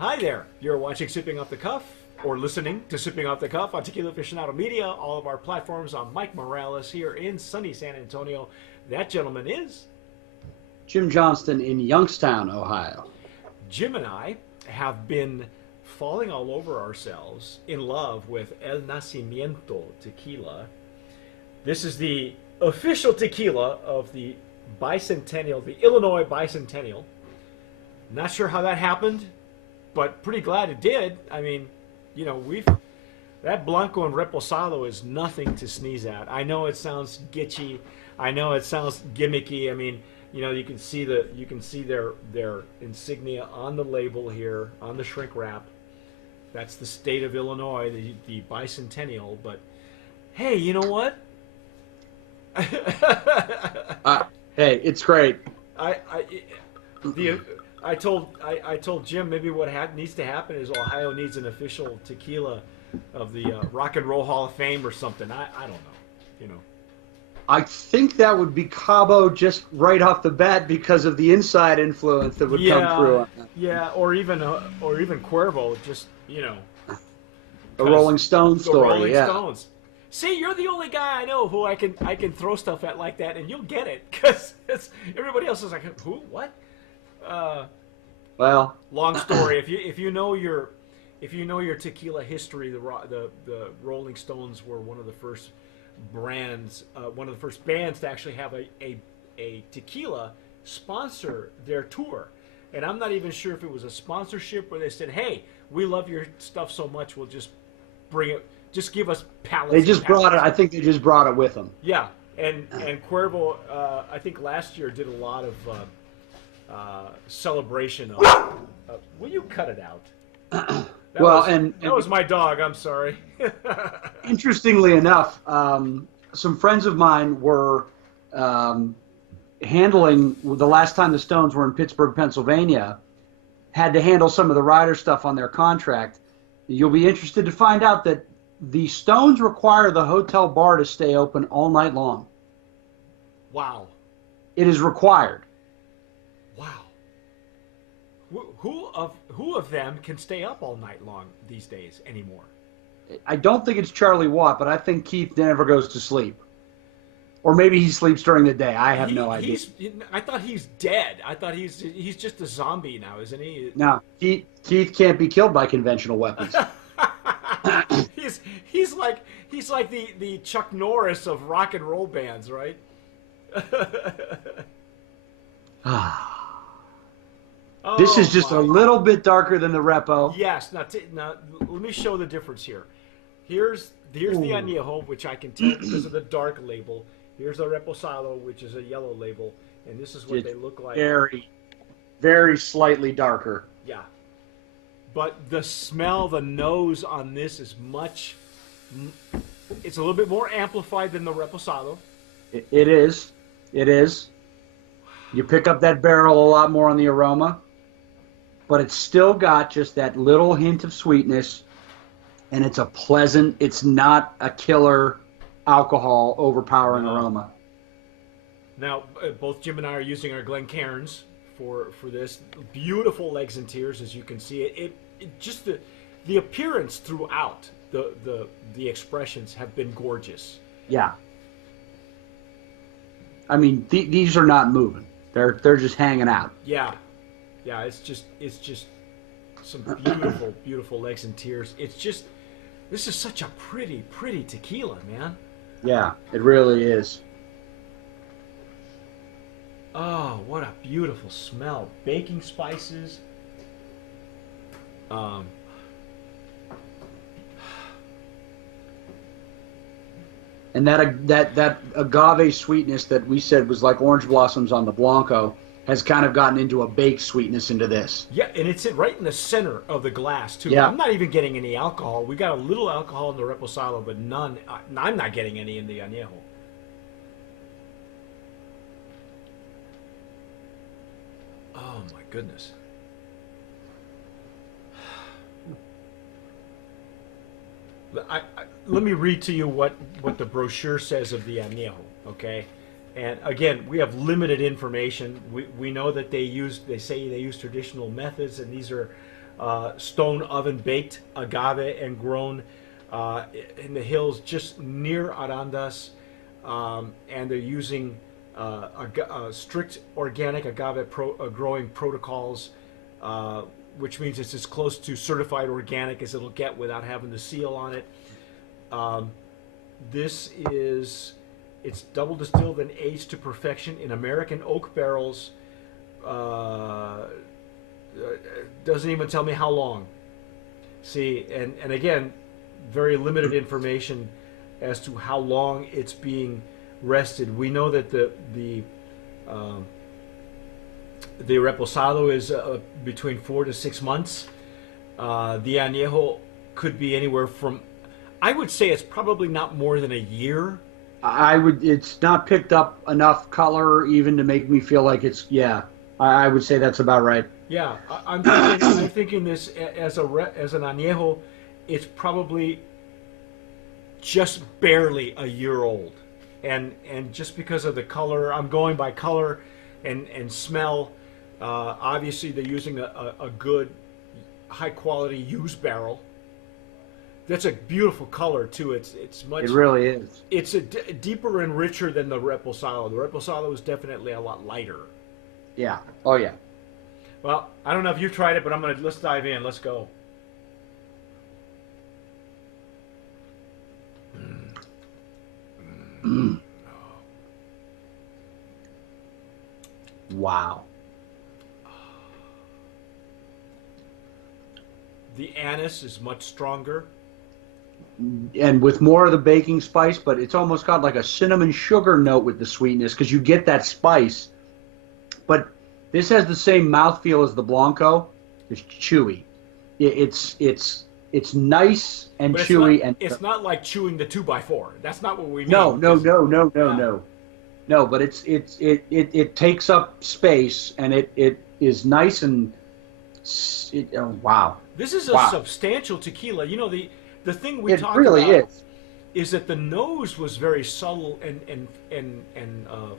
Hi there. You're watching Sipping Off the Cuff or listening to Sipping Off the Cuff on Tequila Aficionado Media, all of our platforms. I'm Mike Morales here in sunny San Antonio. That gentleman is Jim Johnston in Youngstown, Ohio. Jim, and I have been falling all over ourselves in love with El Nacimiento tequila. This is the official tequila of the bicentennial, the Illinois bicentennial. Not sure how that happened, but pretty glad it did. I mean, you know, that Blanco and Reposado is nothing to sneeze at. I know it sounds gitchy. I know it sounds gimmicky. I mean, you know, you can see their insignia on the label here, on the shrink wrap. That's the state of Illinois, the bicentennial. But hey, you know what? Hey, it's great. I told Jim maybe what needs to happen is Ohio needs an official tequila of the Rock and Roll Hall of Fame or something. I don't know, you know. I think that would be Cabo just right off the bat because of the inside influence that would come through on that. Yeah, or even Cuervo, just, you know. The Rolling Stones story, Rolling yeah. Stones. See, you're the only guy I know who I can throw stuff at like that, and you'll get it, because everybody else is like, who, what? Well, long story. If you know your tequila history, the Rolling Stones were one of the first brands, one of the first bands to actually have a tequila sponsor their tour. And I'm not even sure if it was a sponsorship where they said, "Hey, we love your stuff so much, we'll just bring it. Just give us pallets." They just brought it. I think they just brought it with them. Yeah, and Cuervo, I think last year did a lot of celebration of. Will you cut it out? That was my dog. I'm sorry. Interestingly enough, some friends of mine were handling the last time the Stones were in Pittsburgh, Pennsylvania. Had to handle some of the rider stuff on their contract. You'll be interested to find out that the Stones require the hotel bar to stay open all night long. Wow. It is required. Wow. Who of them can stay up all night long these days anymore? I don't think it's Charlie Watt, but I think Keith never goes to sleep. Or maybe he sleeps during the day. I have no idea. I thought he's dead. I thought he's just a zombie now, isn't he? No, Keith can't be killed by conventional weapons. he's like the Chuck Norris of rock and roll bands, right? This is just a little bit darker than the Repo. Yes. Now let me show the difference here. Here's the Anejo, which I can tell because of the dark label. Here's the Reposado, which is a yellow label, and this is what they look like. Very, very slightly darker. Yeah. But the smell, the nose on this is much. It's a little bit more amplified than the Reposado. It is. It is. You pick up that barrel a lot more on the aroma, but it's still got just that little hint of sweetness, and it's a pleasant, it's not a killer alcohol overpowering aroma. Now, both Jim and I are using our Glencairns for this. Beautiful legs and tears, as you can see. It just the appearance throughout the expressions have been gorgeous. Yeah. I mean, these are not moving. They're just hanging out. Yeah, it's just some beautiful legs and tears. This is such a pretty tequila, man. Yeah, it really is. Oh, what a beautiful smell! Baking spices. And that agave sweetness that we said was like orange blossoms on the Blanco has kind of gotten into a baked sweetness into this. Yeah, and it's right in the center of the glass, too. Yeah. I'm not even getting any alcohol. We got a little alcohol in the Reposado, but none. I'm not getting any in the Anejo. Oh, my goodness. Let me read to you what the brochure says of the Anejo, okay? And again, we have limited information. We know that they say they use traditional methods, and these are stone oven baked agave and grown in the hills just near Arandas, and they're using strict organic agave growing protocols, which means it's as close to certified organic as it'll get without having the seal on it. This is, it's double distilled and aged to perfection in American oak barrels. Doesn't even tell me how long. See, and again, very limited information as to how long it's being rested. We know that the reposado is between 4 to 6 months. The añejo could be anywhere from, I would say it's probably not more than a year. It's not picked up enough color even to make me feel like it's, yeah. I would say that's about right. Yeah, I'm thinking this as an añejo, it's probably just barely a year old, and just because of the color, I'm going by color and smell. Obviously, they're using a good, high quality used barrel. That's a beautiful color too. It's much. It really is. It's deeper and richer than the reposado. The reposado is definitely a lot lighter. Yeah. Oh yeah. Well, I don't know if you've tried it, but let's dive in. Let's go. Wow. The anise is much stronger. And with more of the baking spice, but it's almost got like a cinnamon sugar note with the sweetness because you get that spice. But this has the same mouthfeel as the Blanco. It's chewy. It's nice and But chewy, and it's not like chewing the 2x4. That's not what we mean. no. Yeah. No, but it takes up space, and it is nice and oh, wow. This is a Wow. substantial tequila. You know, the thing we It talked really about is. that the nose was very subtle and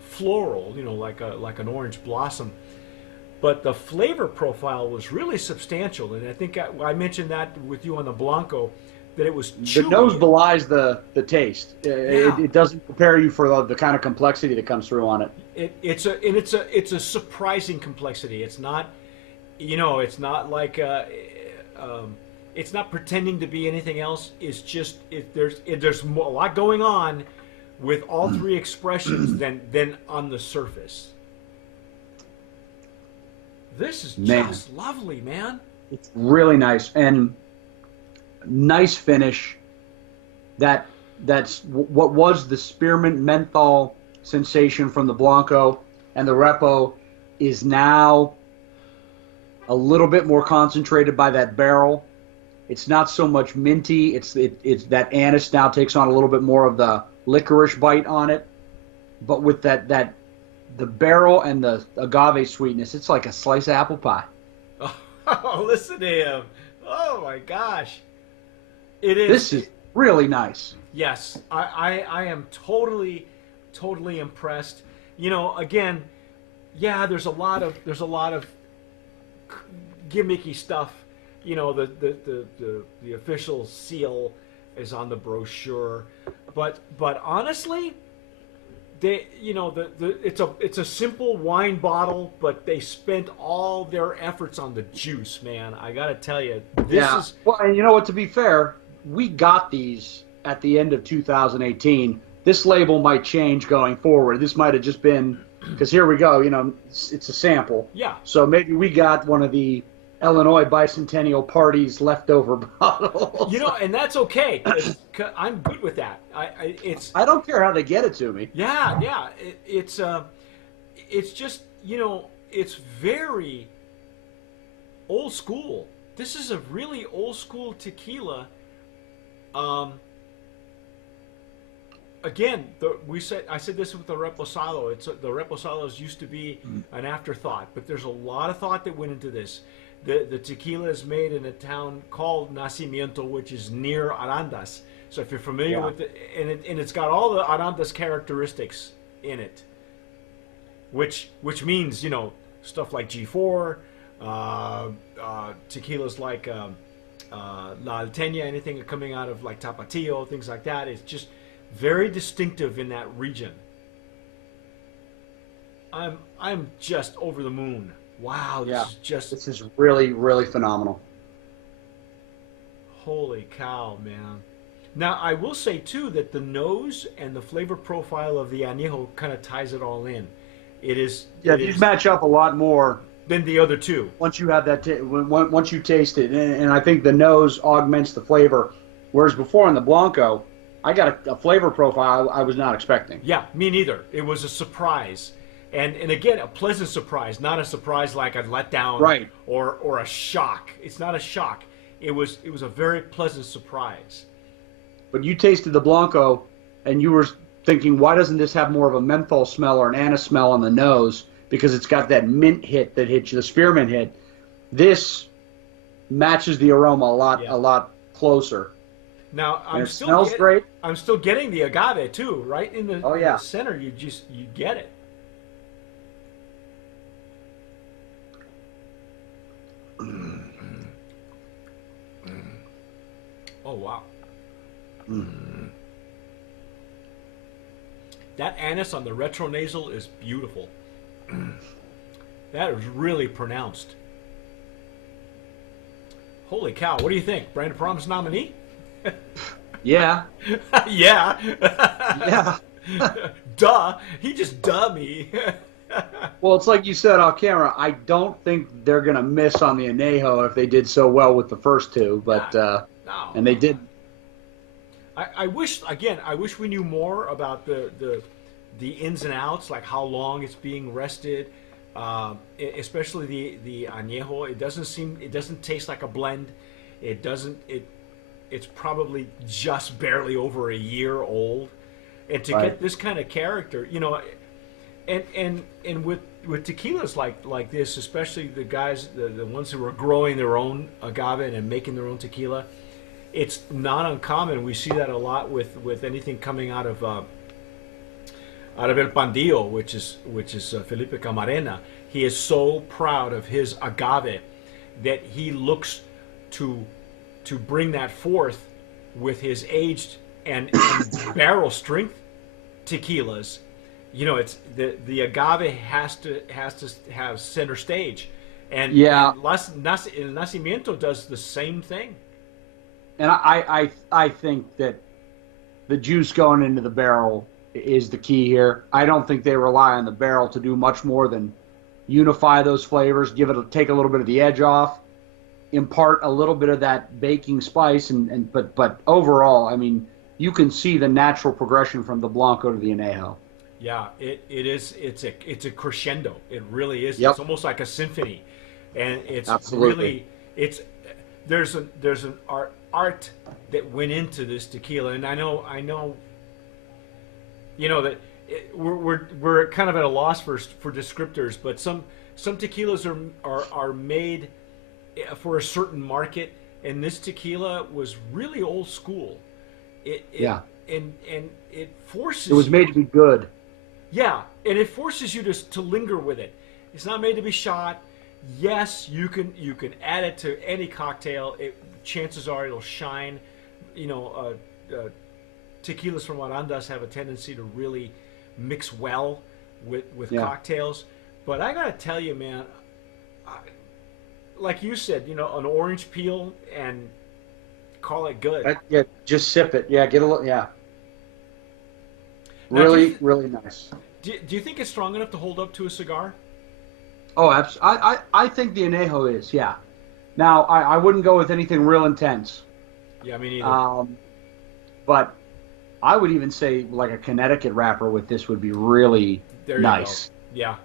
floral. You know, like an orange blossom. But the flavor profile was really substantial, and I think I mentioned that with you on the Blanco, that it was chewy. The nose belies the taste. Yeah. It doesn't prepare you for the kind of complexity that comes through on it. It's a surprising complexity. It's not, you know, it's not like it's not pretending to be anything else. It's just there's a lot going on with all three expressions than on the surface. This is just lovely, man. It's really nice and nice finish. That's what was the spearmint menthol sensation from the Blanco and the Repo is now a little bit more concentrated by that barrel. It's not so much minty. It's that anise now takes on a little bit more of the licorice bite on it, but with that the barrel and the agave sweetness, it's like a slice of apple pie. Oh, listen to him. Oh my gosh. It is. This is really nice. Yes, I am totally impressed. You know, again, yeah, there's a lot of gimmicky stuff. You know, the official seal is on the brochure, but honestly, it's a simple wine bottle, but they spent all their efforts on the juice, man. I gotta tell you, this is. Well, and you know what? To be fair, we got these at the end of 2018. This label might change going forward. This might have just been because here we go. You know, it's a sample. Yeah. So maybe we got one of the Illinois Bicentennial Party's leftover bottles. You know, and that's okay. 'Cause I'm good with that. I don't care how they get it to me. Yeah. It's just, you know, it's very old school. This is a really old school tequila. Again, I said this with the Reposado. The Reposados used to be an afterthought, but there's a lot of thought that went into this. The tequila is made in a town called Nacimiento, which is near Arandas. So if you're familiar with it, and it's got all the Arandas characteristics in it, which means, you know, stuff like G4, Tequilas like La Alteña, anything coming out of like Tapatio, things like that. It's just very distinctive in that region. I'm just over the moon. Wow, this Yeah, is just this is really, really phenomenal. holy cow, man. Now I will say too that the nose and the flavor profile of the añejo kind of ties it all in. It is Yeah, it these is match up a lot more than the other two. once you have that. Once you taste it, and I think the nose augments the flavor, whereas before in the Blanco, I got a flavor profile I was not expecting. Yeah, me neither. It was a surprise. And again, a pleasant surprise, not a surprise like a letdown Right. or a shock. It's not a shock. It was a very pleasant surprise. But you tasted the Blanco, and you were thinking, why doesn't this have more of a menthol smell or an anise smell on the nose? Because it's got that mint hit that hits you, the spearmint hit. This matches the aroma Yeah. a lot closer, Now and it smells great. I'm still getting the agave too, right in Oh in the yeah, center. You get it. Oh wow. That anise on the retronasal is beautiful. That is really pronounced. Holy cow! What do you think? Brand Promise nominee? yeah, Yeah. yeah. Duh. He just duh me. Well, it's like you said off camera. I don't think they're gonna miss on the Anejo if they did so well with the first two, but No. and they did. I wish again. I wish we knew more about the ins and outs, like how long it's being rested, especially the añejo. It doesn't taste like a blend. It doesn't. It's probably just barely over a year old, and to Right. get this kind of character, and with tequilas like this, especially the guys, the ones who are growing their own agave and making their own tequila. It's not uncommon. We see that a lot with anything coming out of El Pandillo, which is Felipe Camarena. He is so proud of his agave that he looks to bring that forth with his aged and barrel strength tequilas. It's the agave has to have center stage, and Yeah. El Nacimiento does the same thing. And I think that the juice going into the barrel is the key here. I don't think they rely on the barrel to do much more than unify those flavors, take a little bit of the edge off, impart a little bit of that baking spice, but overall, I mean, you can see the natural progression from the Blanco to the Anejo. Yeah, it is. It's a crescendo. It really is. Yep. It's almost like a symphony, and it's Absolutely. really there's an art that went into this tequila, and I know that we're kind of at a loss for descriptors, but some tequilas are made for a certain market, and this tequila was really old school. Yeah. And it forces It was made to be good. yeah, and it forces you to linger with it. It's not made to be shot. Yes, you can add it to any cocktail. Chances are it'll shine. Tequilas from Arandas have a tendency to really mix well with Yeah. cocktails. But I gotta tell you, man, like you said, an orange peel and call it good. Yeah, just sip it. Yeah, get a little. Yeah, Now, really, really nice. Do you think it's strong enough to hold up to a cigar? Oh, I think the Anejo is. Yeah. Now, I wouldn't go with anything real intense. Yeah, me neither. But I would even say like a Connecticut wrapper with this would be really There you nice. go. Yeah,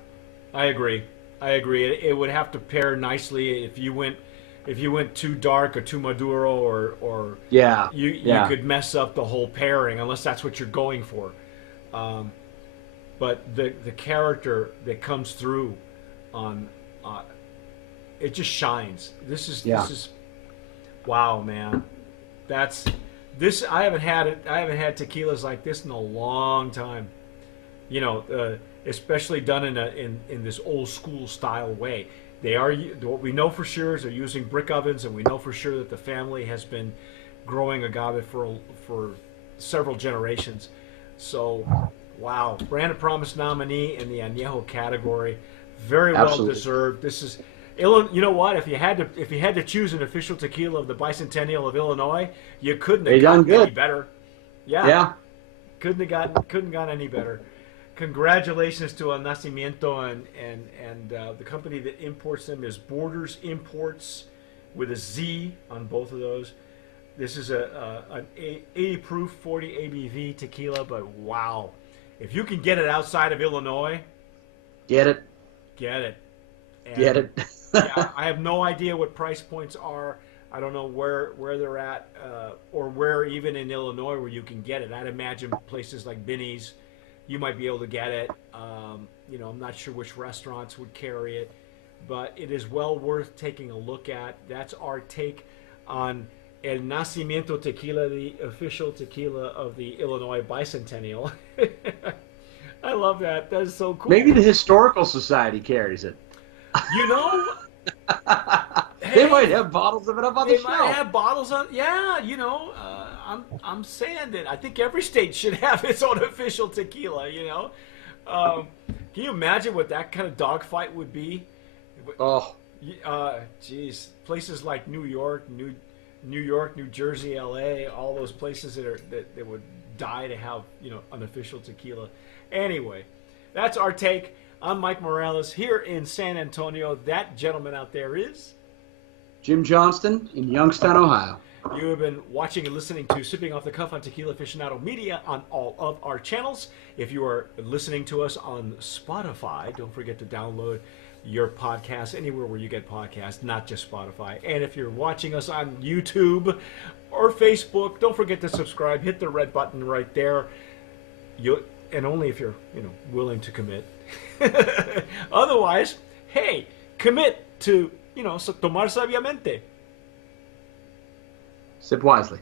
I agree. It would have to pair nicely if you went too dark or too maduro, or Yeah. you could mess up the whole pairing unless that's what you're going for. But the character that comes through on it just shines. This is wow, man. I haven't had tequilas like this in a long time. Especially done in this old school style way. They are, what we know for sure is they're using brick ovens, and we know for sure that the family has been growing agave for several generations. So, wow, Brand of Promise nominee in the Anejo category, very well Absolutely. deserved. This is, you know what? If you had to choose an official tequila of the bicentennial of Illinois, you couldn't They have done gotten any good. better. Yeah, Yeah. couldn't gotten any better. Congratulations to El Nacimiento, and the company that imports them is Borders Imports with a Z on both of those. This is an 80 proof, 40 ABV tequila, but wow, if you can get it outside of Illinois, Get it. get it. Get And it. yeah, I have no idea what price points are. I don't know where they're at, or where even in Illinois where you can get it. I'd imagine places like Binny's, you might be able to get it. I'm not sure which restaurants would carry it, but it is well worth taking a look at. That's our take on El Nacimiento Tequila, the official tequila of the Illinois Bicentennial. I love that. That is so cool. Maybe the Historical Society carries it. You know, They might have bottles of it up on the they shelf. might have bottles on. Yeah, I'm saying that I think every state should have its own official tequila. Can you imagine what that kind of dogfight would be? Oh, Geez, places like New York, New Jersey, L.A., all those places that would die to have an official tequila. Anyway, that's our take. I'm Mike Morales here in San Antonio. That gentleman out there is Jim Johnston in Youngstown, Ohio. You have been watching and listening to Sipping Off the Cuff on Tequila Aficionado Media on all of our channels. If you are listening to us on Spotify, don't forget to download your podcast anywhere where you get podcasts, not just Spotify. And if you're watching us on YouTube or Facebook, don't forget to subscribe. Hit the red button right there. And only if you're willing to commit. Otherwise, hey, commit to tomar sabiamente. Sip wisely.